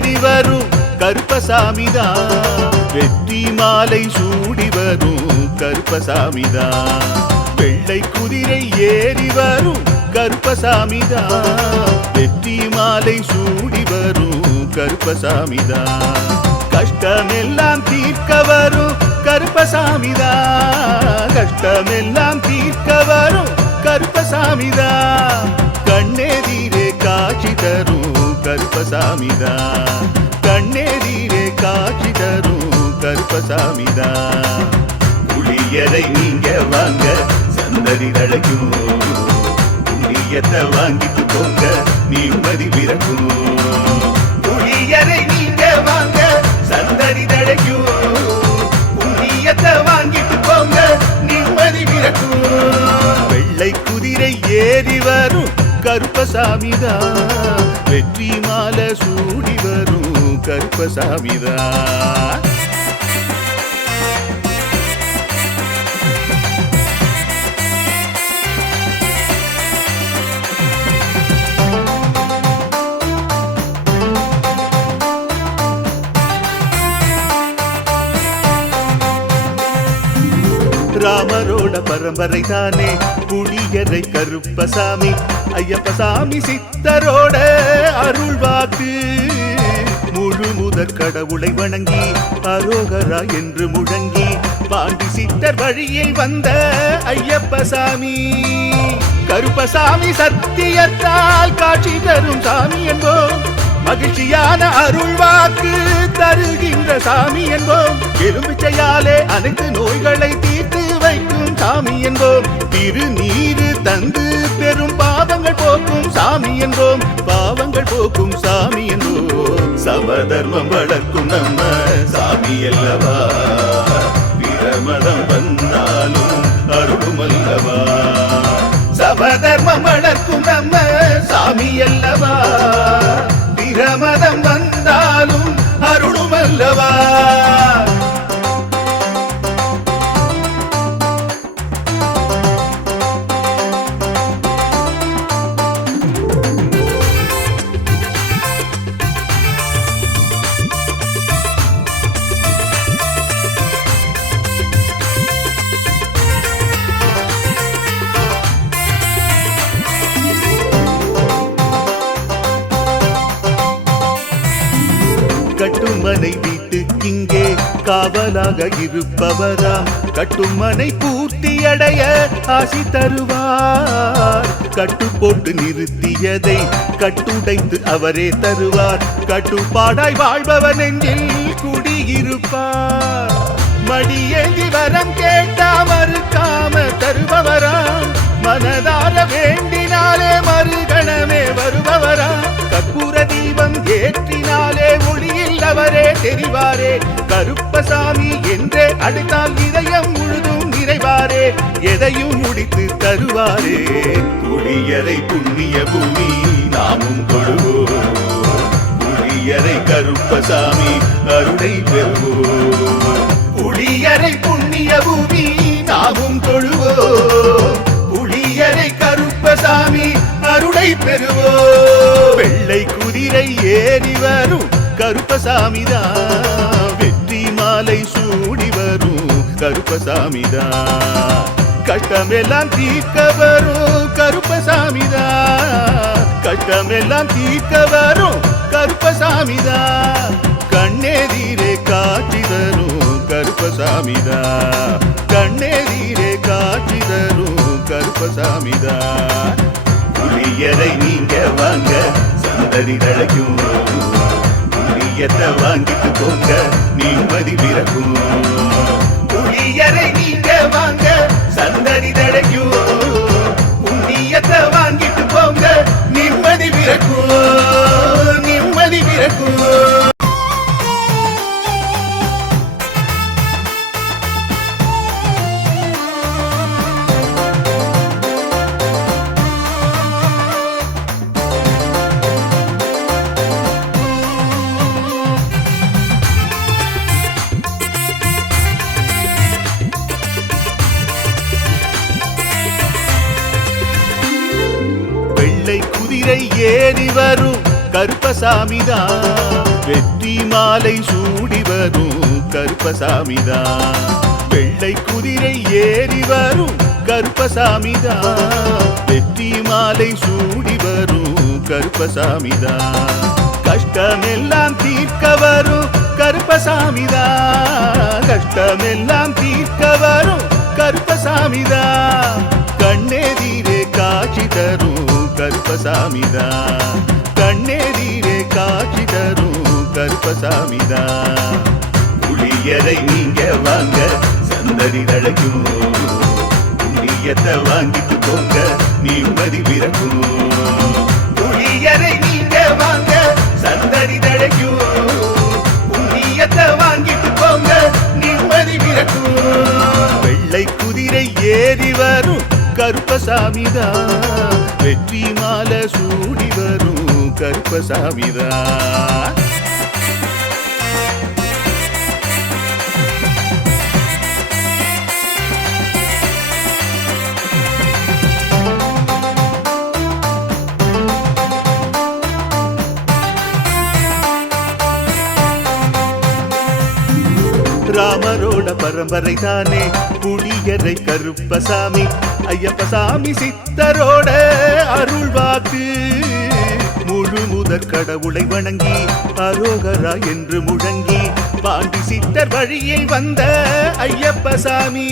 ஏறி வரும் கருப்பசாமிதான், வெற்றி மாலை சூடி வரும் கருப்பசாமிதான். வெள்ளை குதிரை ஏறி வரும் கருப்பசாமிதான், வெற்றி மாலை சூடி வரும் கருப்பசாமிதான். கஷ்டமெல்லாம் தீர்க்க வரும் கருப்பசாமிதான், கஷ்டமெல்லாம் தீர்க்க வரும் கருப்பசாமிதான். கண்ணெதிரே காட்சி தரும் கருப்பசாமிதான், கண்ணெதிரே காட்சி தரும் கருப்பசாமிதான். புளியரை நீங்க வாங்க சந்ததி தழைக்கும், புண்ணியத்தை வாங்கிட்டு போங்க நிம்மதி பிறக்கும். புளியரை நீங்க வாங்க சந்ததி தழைக்கும், புண்ணியத்தை வாங்கிட்டு போங்க நிம்மதி பிறக்கும். வெள்ளை குதிரை ஏறி வரும் கருப்பசாமிதான், வெற்றி மாலை சூடி வரும் கருப்பசாமிதான். ராமரோட பரம்பரை தானே புளியரை கருப்பசாமி, ஐயப்பசாமி சித்தரோட அருள்வாக்கு. முழு முதற் கடவுளை வணங்கி அரோகரா என்று முழங்கி பாண்டி சித்தர் வழியில் வந்த ஐயப்பசாமி. கருப்பசாமி சத்தியத்தால் காட்சி தரும் சாமி என்போம், மகிழ்ச்சியான அருள்வாக்கு தருகின்ற சாமி என்போம். எலும்பிச்சையாலே அனைத்து நோய்களை தீர்த்து வைக்கும் சாமி என்போம். திருநீரு தந்து பெரும் பாவங்கள் போக்கும் சாமி என்போம், பாவங்கள் போக்கும் சாமி என்போம். சமதர்மம் வளர்க்கும் நம்ம சாமி அல்லவா, பிரமதம் வந்தாலும் அருளும் அல்லவா. சமதர்மம் வளர்க்கும் நம்ம சாமி அல்லவா, பிரமதம் வந்தாலும் அருளும் அல்லவா. கட்டுமனை வீட்டுக்கிங்கே காவலாக இருப்பவராம், கட்டுமனை பூர்த்தியடைய ஆசி தருவார். கட்டு போட்டு நிறுத்தியதை கட்டுடைத்து அவரே தருவார், கட்டுப்பாடாய் வாழ்பவர் நெஞ்சில் குடியிருப்பார். மடியேந்தி வரம் கேட்டா மறுக்காம தருபவராம், மனதார வேண்டினாலே மறுகணமே வருபவராம். கற்பூர தீபம் ஏற்றினாலே ஒளியில் அவரே தெரிவாரே, கருப்பசாமி என்றே அழைத்தால் இதயம் முழுதும் நிறைவாரே, எதையும் முடித்து தருவாரே. புளியரை புண்ணிய பூமி நாமும் கொள்வோம், புளியரை கருப்பசாமி அருளை பெறுவோம். புளியரை புண்ணிய பூமி நாமும் தொழுவோம், புளியரை கருப்பசாமி அருளை பெறுவோம். வெள்ளை குதிரை ஏறி வரும் கருப்பசாமிதான், வெற்றி மாலை சூடி வரும் கருப்பசாமிதான். கட்டமெல்லாம் தீர்க்க வரும் கருப்பசாமிதான், கட்டமெல்லாம் தீர்க்க வரும் கருப்பசாமிதான். கண்ணெதிரே காட்சி தரும் கருப்பசாமிதான், கண்ணெதிரே காட்சி தரும் கருப்பசாமிதான். புளியரை நீங்க வாங்க சந்ததி தழைக்கும், புளியத்தை வாங்கிட்டு போங்க நிம்மதி பிறக்கும். புளியரை நீங்க வாங்க சந்ததி தழைக்கும், புண்ணியத்தை வாங்கிட்டு போங்க நிம்மதி பிறக்கும், நிம்மதி பிறக்கும். ஏறி வரும் கருப்பசாமிதான், வெற்றி மாலை சூடி வரும் கருப்பசாமிதான். வெள்ளை குதிரை ஏறி வரும் கருப்பசாமிதான். வெற்றி மாலை சூடி வரும் கருப்பசாமிதான். கஷ்டமெல்லாம் தீர்க்க வரும் கருப்பசாமிதான். கஷ்டமெல்லாம் தீர்க்க வரும் கருப்பசாமிதான். கண்ணெதிரே காட்சி தரும் கருப்பசாமிதான். கண்ணெதிரே காட்சி தரும் கருப்பசாமிதான். புளியரை நீங்க வாங்க சந்ததி தழைக்கும். புளியத்தை வாங்கிட்டு போங்க நிம்மதி பிறக்கும். புளியரை நீங்க வாங்க சந்ததி தழைக்கும். புளியத்தை வாங்கிட்டு போங்க நிம்மதி பிறக்கும். வெள்ளை குதிரை ஏறி வரும் கருப்பசாமிதான். வெற்றி மாலை சூடி வரும் கருப்பசாமிதான். ராமரோட பரம்பரை தானே புளியரை கருப்பசாமி. ஐயப்பசாமி சித்தரோட அருள்வாக்கு. முழு முதற் கடவுளை வணங்கி அரோகரா என்று முழங்கி பாண்டி சித்தர் வழியை வந்த ஐயப்பசாமி.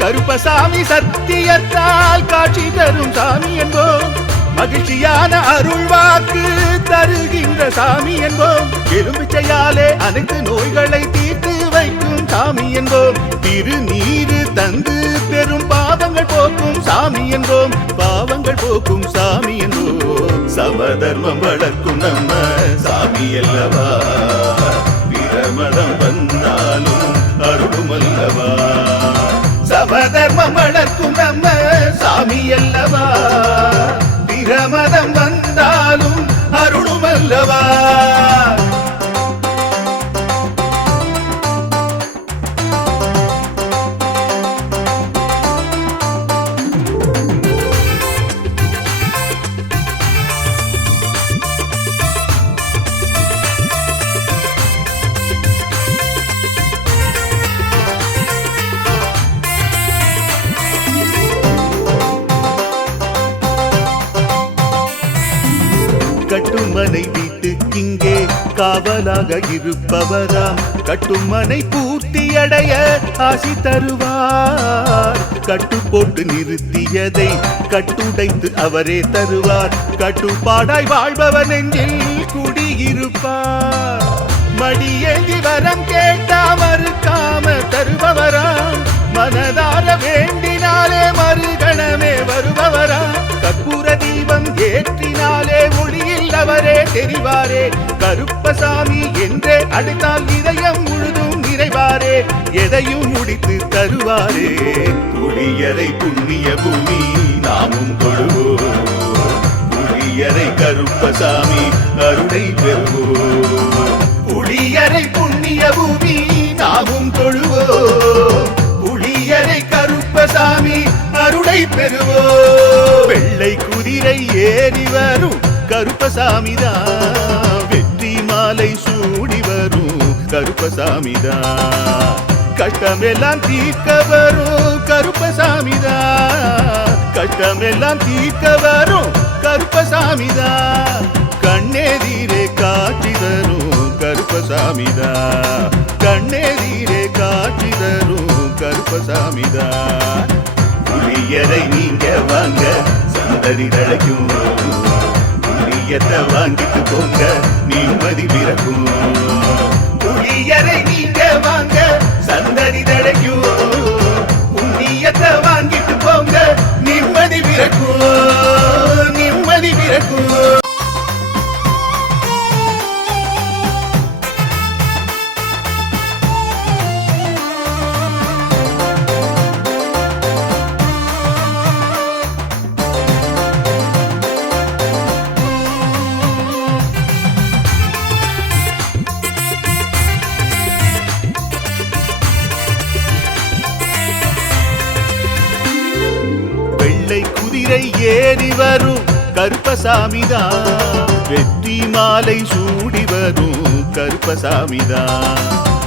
கருப்பசாமி சத்தியத்தால் காட்சி தரும் சாமி என்போம். மகிழ்ச்சியான அருள்வாக்கு தருகின்ற சாமி என்போம். எலும்பிச்சையாலே அனைத்து நோய்களை தீர்த்து வைக்கும் சாமி என்போம். திருநீரு தந்து பெரும் பாவங்கள் போக்கும் சாமி என்போம். பாவங்கள் போக்கும் சாமி என்போம். சமதர்மம் வளர்க்கும் நம்ம சாமி அல்லவா. பிரமதம் வந்தாலும் அருளும் அல்லவா. சமதர்மம் வளர்க்கும் நம்ம சாமி அல்லவா. பிரமதம் வந்தாலும் அருளும் அல்லவா. கட்டுமனை வீட்டுக்கிங்கே காவலாக இருப்பவராம். கட்டுமனை பூர்த்தியடைய ஆசி தருவார். கட்டு போட்டு நிறுத்தியதை கட்டுடைத்து அவரே தருவார். கட்டுப்பாடாய் வாழ்பவர் நெஞ்சில் குடியிருப்பார். மடியேந்தி வரம் கேட்டா மறுக்காம தருபவராம். மனதார வேண்டினாலே மறுகணமே வருபவரா. கற்பூர தீபம் ஏற்றினாலே ஒளியில் அவரே தெரிவாரே. கருப்பசாமி என்றே அழைத்தால் இதயம் முழுதும் நிறைவாரே. எதையும் முடித்து தருவாரே. புளியரை புண்ணிய பூமி நாமும் தொழுவோம். புளியரை கருப்பசாமி அருளை பெறுவோம். புளியரை புண்ணிய பூமி நாமும் தொழுவோம். புளியரை கருப்பசாமி அருளை பெறுவோம். வெள்ளை குதிரை ஏறி வரும் கருப்பசாமிதான். வெற்றி மாலை சூடி வரும் கருப்பசாமிதான். கஷ்டமெல்லாம் தீர்க்க வரும் கருப்பசாமிதான். கஷ்டமெல்லாம் தீர்க்க வரும் கருப்பசாமிதான். கண்ணெதிரே காட்சி தரும் கருப்பசாமிதான். கண்ணெதிரே காட்சி தரும் கருப்பசாமிதான். புளியரை நீங்க வாங்க சந்ததி தழைக்கும். புளியத்தை வாங்கிட்டு போங்க நிம்மதி பிறக்கும். புளியரை நீங்க வாங்க சந்ததி தழைக்கும். புண்ணியத்தை வாங்கிட்டு போங்க நிம்மதி பிறக்கும். நிம்மதி பிறக்கும். குதிரை ஏறி வரும் கருப்பசாமிதான். வெற்றி மாலை சூடி வரும் கருப்பசாமிதான்.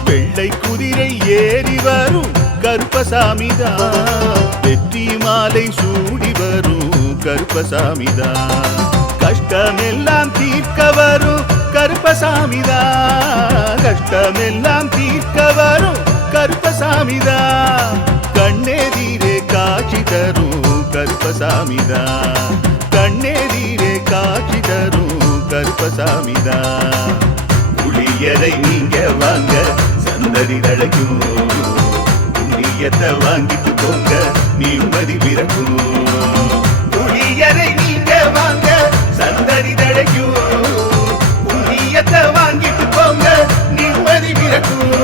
வெள்ளை குதிரை ஏறி வரும் கருப்பசாமிதான். வெற்றி மாலை சூடி வரும் கருப்பசாமிதான். கஷ்டமெல்லாம் தீர்க்க வரும் கருப்பசாமிதான். கஷ்டமெல்லாம் தீர்க்க வரும் கருப்பசாமிதான். கண்ணெதிரே காட்சி தரும் கருப்பசாமிதான். கண்ணெதிரே காட்சி தரும் கருப்பசாமிதான். புளியரை நீங்க வாங்க சந்ததி தழைக்கும். புண்ணியத்தை வாங்கிட்டு போங்க நிம்மதி பிறக்கும். புளியரை நீங்க வாங்க சந்ததி தழைக்கும். புண்ணியத்தை வாங்கிட்டு போங்க நிம்மதி பிறக்கும்.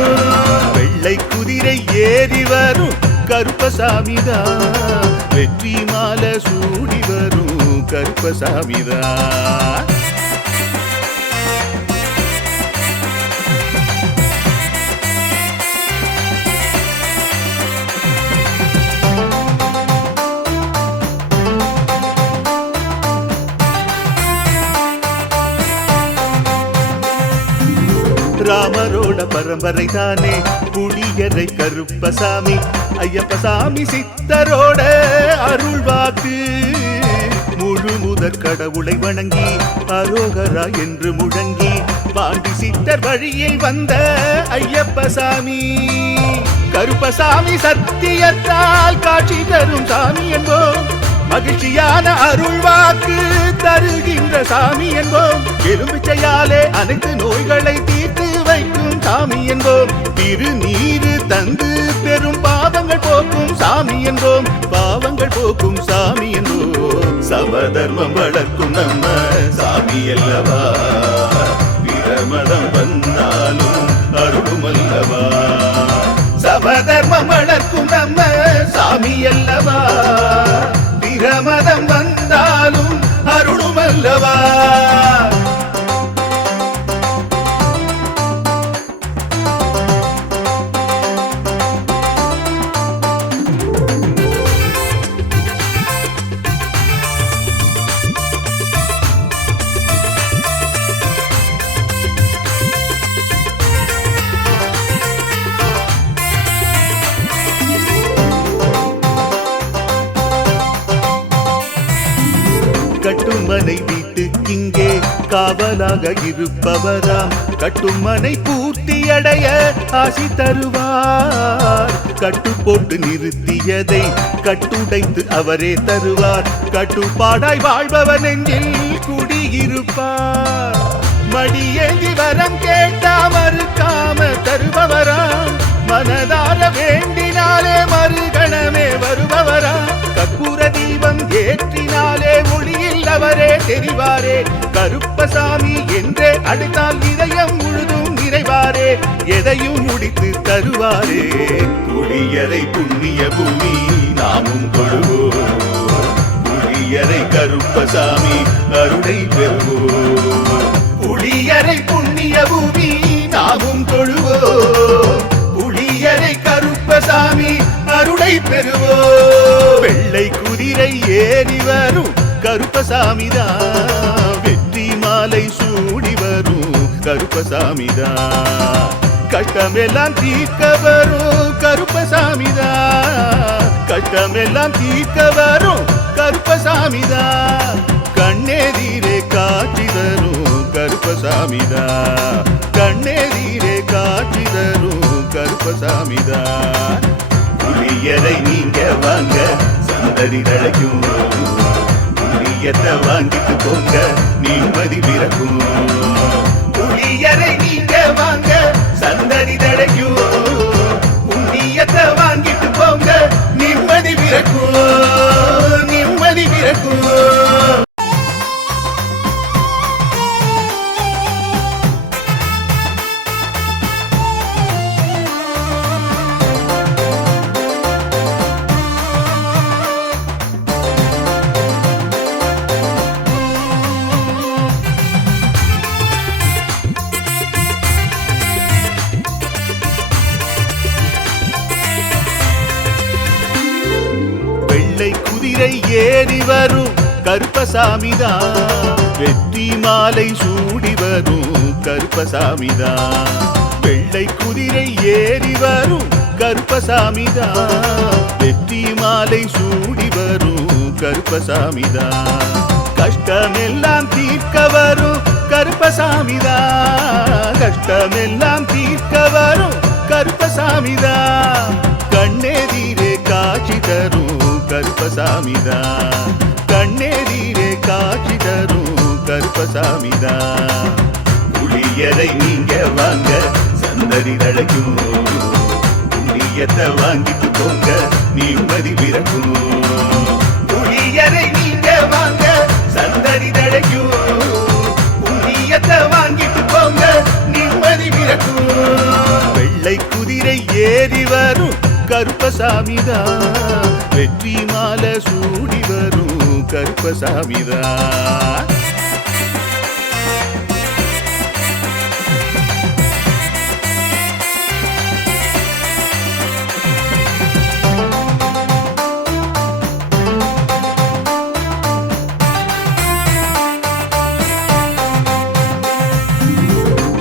வெள்ளை குதிரை ஏறி வரும் கருப்பசாமிதான். வெற்றி மாலை சூடி வரும் கருப்பசாமிதான். ராமரோட பரம்பரை தானே புளியரை கருப்பசாமி. ஐயப்பசாமி சித்தரோட அருள் வாக்கு. முழு முதற் கடவுளை வணங்கி அரோகரா என்று முழங்கி பாண்டி சித்தர் வழியில் வந்த ஐயப்பசாமி. கருப்பசாமி சத்தியத்தால் காட்சி தரும் சாமி என்போம். மகிழ்ச்சியான அருள் வாக்கு தருகின்ற சாமி என்போம். எலும்பிச்சையாலே அனைத்து நோய்களை தீர்த்து வைக்கும் சாமி என்போம். திருநீரு தந்து பெரும் பாவங்கள் போக்கும் சாமி என்போம். பாவங்கள் போக்கும் சாமி என்போம். சமதர்மம் வளர்க்கும் நம்ம சாமி அல்லவா. பிரமதம் வந்தாலும் அருளும் அல்லவா. சமதர்மம் வளர்க்கும் நம்ம சாமி அல்லவா. பிரமதம் வந்தாலும் அருளும் அல்லவா. கட்டுமனை வீட்டுக்கிங்கே காவலாக இருப்பவராம். கட்டுமனை பூர்த்தியடைய ஆசி தருவார். கட்டு போட்டு நிறுத்தியதை கட்டுடைத்து அவரே தருவார். கட்டுப்பாடாய் வாழ்பவர் நெஞ்சில் குடியிருப்பார். மடியேந்தி வரம் கேட்டா மறுக்காம தருபவராம். மனதார வேண்டினாலே மறுகணமே வருபவராம். கற்பூர தீபம் ஏற்றினாலே ஒளியில் அவரே தெரிவாரே. கருப்பசாமி என்றே அழைத்தால் இதயம் முழுதும் நிறைவாரே. எதையும் முடித்து தருவாரே. புளியரை புண்ணிய பூமி நாமும் கொள்வோம். புளியரை கருப்பசாமி அருளை பெறுவோம். புளியரை புண்ணிய பூமி நாமும் தொழுவோம். புளியரை கருப்பசாமி அருளை பெறுவோம். வெள்ளை குதிரை ஏறி வரும் கருப்பசாமிதான். வெற்றி மாலை சூடி வரும் கருப்பசாமிதான். கஷ்டமெல்லாம் தீர்க்க வரும் கருப்பசாமிதான். கஷ்டமெல்லாம் தீர்க்க வரும் கருப்பசாமிதான். கண்ணெதிரே காட்சி தரும் கருப்பசாமிதான். கண்ணெதிரே காட்சி தரும் கருப்பசாமிதான். புளியரை நீங்க வாங்க சந்ததி தழைக்கும். புளியத்தை வாங்கிட்டு போங்க நிம்மதி பிறக்கும். புளியரை நீங்க வாங்க சந்ததி தழைக்கும். புண்ணியத்தை வாங்கிட்டு போங்க நிம்மதி பிறக்கும். நிம்மதி பிறக்கும். குதிரை ஏறி வரும் கருப்பசாமிதான். வெற்றி மாலை சூடி வரும் கருப்பசாமிதான். வெள்ளை குதிரை ஏறி வரும் கருப்பசாமிதான். வெற்றி மாலை சூடி வரும் கருப்பசாமிதான். கஷ்டமெல்லாம் தீர்க்க வரும் கருப்பசாமிதான். கஷ்டமெல்லாம் தீர்க்க வரும் கருப்பசாமிதான். கண்ணெதிரே காட்சி தரும் கருப்பசாமிதான். கண்ணெதிரே காட்சி தரும் கருப்பசாமிதான். புளியரை நீங்க வாங்க சந்ததி தழைக்கும். புண்ணியத்தை வாங்கிட்டு போங்க நிம்மதி பிறக்கும். புளியரை நீங்க வாங்க சந்ததி தழைக்கும். புண்ணியத்தை வாங்கிட்டு போங்க நிம்மதி பிறக்கும். வெள்ளை குதிரை ஏறி வரும் கருப்பசாமிதான். வெற்றி மாலை சூடி வரும் கருப்பசாமிதான்.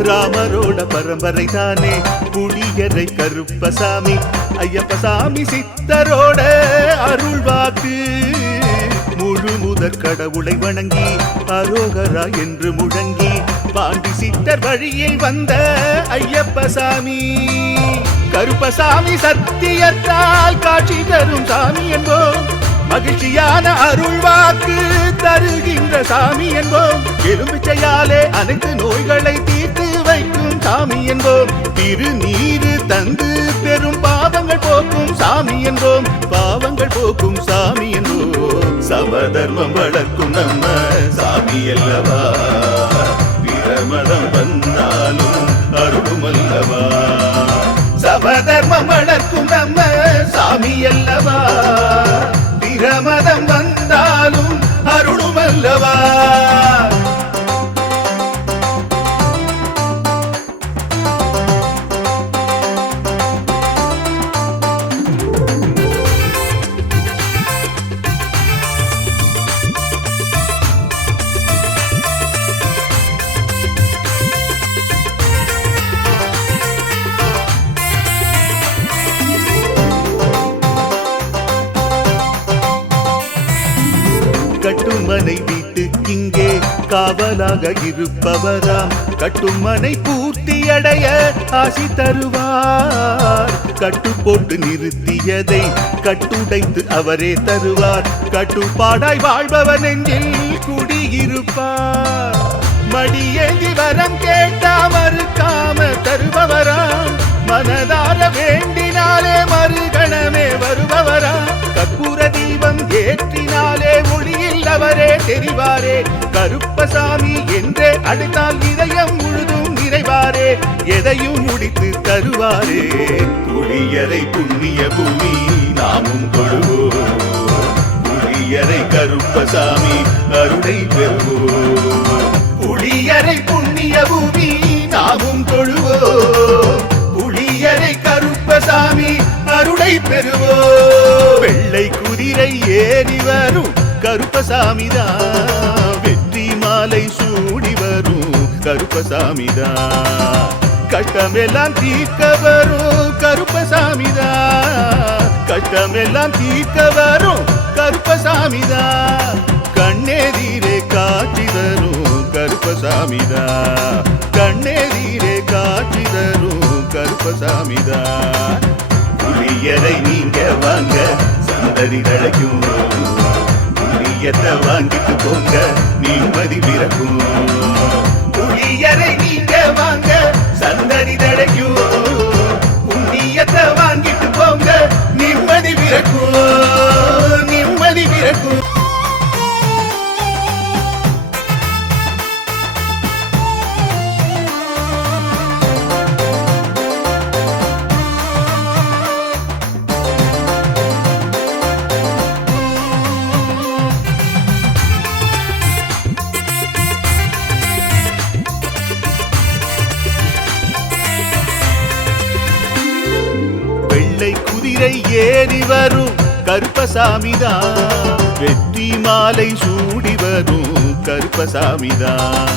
ராமரோட பரம்பரை தானே புளியரை கருப்பசாமி. ஐயப்பசாமி சித்தரோட அருள் வாக்கு. முழு முதற் கடவுளை வணங்கி அரோகரா என்று முழங்கி பாண்டி சித்தர் வழியில் வந்த ஐயப்பசாமி. கருப்பசாமி சத்தியத்தால் காட்சி தரும் சாமி என்போம். மகிழ்ச்சியான அருள் வாக்கு தருகின்ற சாமி என்போம். எலும்பிச்சையாலே அனைத்து நோய்களை தீர்த்து வைக்கும் சாமி என்போம். திருநீரு தந்து பெரும் பாவங்கள் போக்கும் சாமி என்போம். பாவங்கள் போக்கும் சாமி என்போம். சமதர்மம் வளர்க்கும் நம்ம சாமி அல்லவா. பிரமதம் வந்தாலும் அருளும் அல்லவா. சமதர்மம் வளர்க்கும் நம்ம சாமி அல்லவா. பிரமதம் வந்தாலும் அருளும் அல்லவா. கட்டுமனை வீட்டுக்கிங்கே காவலாக இருப்பவராம். கட்டுமனை பூர்த்தியடைய ஆசி தருவார். கட்டு போட்டு நிறுத்தியதை கட்டுடைத்து அவரே தருவார். கட்டுப்பாடாய் வாழ்பவர் நெஞ்சில் குடியிருப்பார். மடியேந்தி வரம் கேட்டா மறுக்காம தருபவராம். மனதார வேண்டினாலே மறுகணமே வருபவராம். கற்பூர தீபம் ஏற்றினாலே ஒளியில் அவரே தெரிவாரே. கருப்பசாமி என்றே அழைத்தால் இதயம் முழுதும் நிறைவாரே. எதையும் முடித்து தருவாரே. புளியரை புண்ணிய பூமி நாமும் தொழுவோம். புளியரை கருப்பசாமி அருளை பெறுவோம். புளியரை புண்ணிய பூமி நாமும் தொழுவோம். புளியரை கருப்பசாமி அருளை பெறுவோம். வெள்ளை குதிரை ஏறி வரும் கருப்பசாமிதான். வெற்றி மாலை சூடி வரும் கருப்பசாமிதான். கஷ்டமெல்லாம் தீர்க்க வரும் கருப்பசாமிதான். கஷ்டமெல்லாம் தீர்க்க வரும் கருப்பசாமிதான். கண்ணெதிரே காட்சி தரும் கருப்பசாமிதான். கண்ணெதிரே காட்சி தரும் கருப்பசாமிதான். புளியரை நீங்க வாங்க சந்ததி தழைக்கும். புளியத்தை வாங்கிட்டு போங்க நிம்மதி பிறக்கும். புளியரை நீங்க வாங்க சந்ததி தழைக்கும். புண்ணியத்தை வாங்கிட்டு போங்க நிம்மதி பிறக்கும். நிம்மதி பிறக்கும். வெள்ளை குதிரை ஏறி வரும் கருப்பசாமிதான். வெற்றி மாலை சூடி வரும் கருப்பசாமிதான்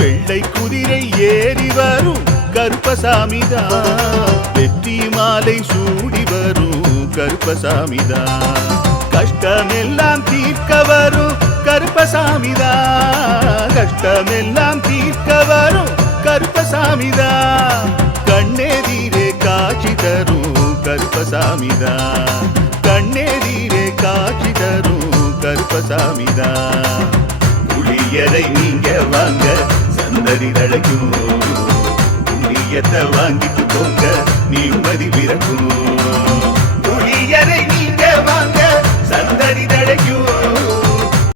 வெள்ளை குதிரை ஏறி வரும் கருப்பசாமிதான் வெற்றி மாலை சூடி வரும் கருப்பசாமிதான் கஷ்டமெல்லாம் தீர்க்க வரும் கருப்பசாமிதான் கஷ்டமெல்லாம் தீர்க்க வரும் கருப்பசாமிதான் கண்ணெதிரே காட்சி தரும் கருப்பசாமிதான் கண்ணெதிரே காட்சி தரும் கருப்பசாமிதான் புளியரை நீங்க வாங்க சந்ததி தழைக்கும் புண்ணியத்தை வாங்கிட்டு போங்க நிம்மதி பிறக்கும்